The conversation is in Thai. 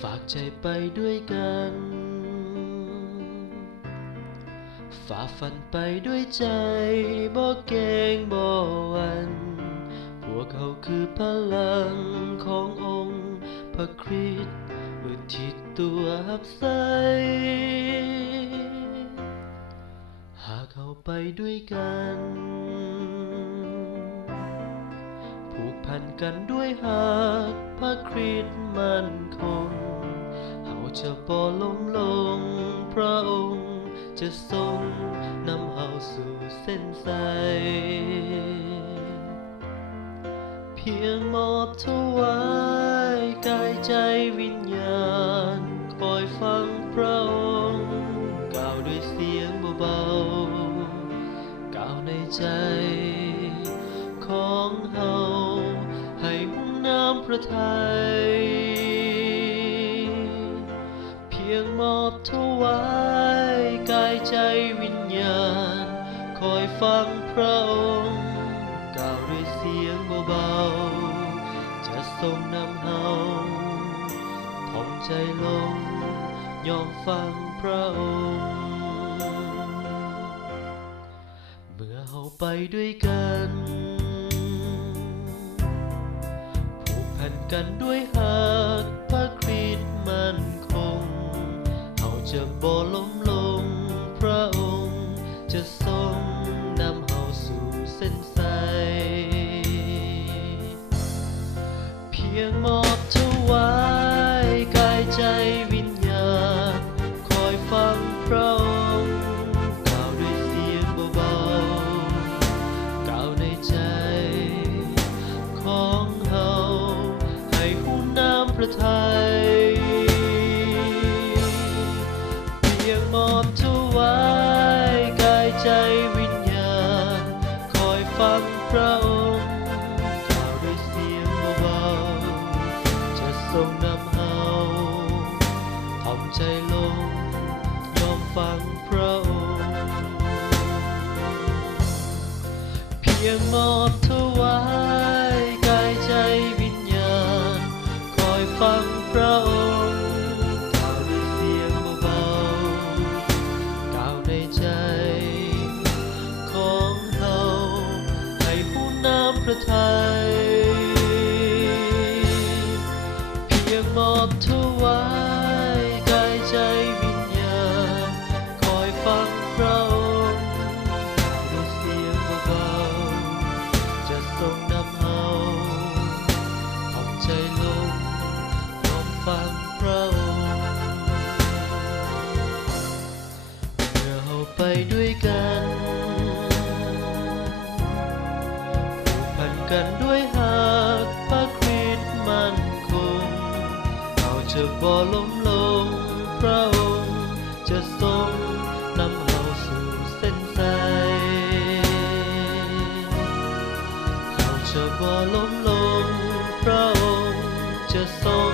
ฝากใจไปด้วยกันฝ่าฟันไปด้วยใจบ่เกรงบ่หวั่นพวกเขาคือพลังขององค์พระคริสต์อุทิศตัวรับใช้หากเขาไปด้วยกันผูกพันกันด้วยหากพระคริสต์มั่นคงเขาจะบ่ล้มลงพระองค์จะทรงนำเฮาสู่เส้นชัยเพียงมอบถวายกายใจวิญญาณคอยฟังพระองค์กล่าวด้วยเสียงเบาๆกล่าวในใจของเฮาให้มุ่งน้ำพระทัยเพียงมอบถวายกายใจวิญญาณคอยฟังพระองค์กล่าวด้วยเสียงเบาๆจะทรงนำเฮาถ่อมใจลงยอมฟังพระองค์เมื่อเฮาไปด้วยกันผูกพันกันด้วยหากพระคริสต์มั่นคงเฮาจะบ่ล้มลงพระองค์จะทรงนำเฮาสู่เส้นชัยเพียงมอบถวายกายใจวิญญาณคอยฟังพระองค์กล่าวด้วยเสียงเบาๆกล่าวในใจของเฮาให้หูน้ำพระทัยเพียงมอบถวายกายใจวิญญาณคอยฟังพระองค์กล่าวด้วยเสียงเบาๆจะทรงนำเฮาถ่อมใจลงยอมฟังพระองค์เพียงมอบถวายกายใจวิญญาณคอยฟังพระองค์กล่าวด้วยเสียงเบาๆกล่าวในใจของเฮาให้หูน้ำพระทัยเพียงมอบถวายกายใจวิญญาณคอยฟังพระองค์กล่าวด้วยเสียงเบาๆจะทรงนำเฮาถ่อมใจลงยอมฟังพระองค์เมื่อเฮาไปด้วยกันผูกพันกันด้วยหากพระคริสต์มั่นคงเราจะบ่ล้มลงพระองค์จะทรงนำเฮาสู่เส้นชัยเราจะบ่ล้มลงพระองค์จะทรง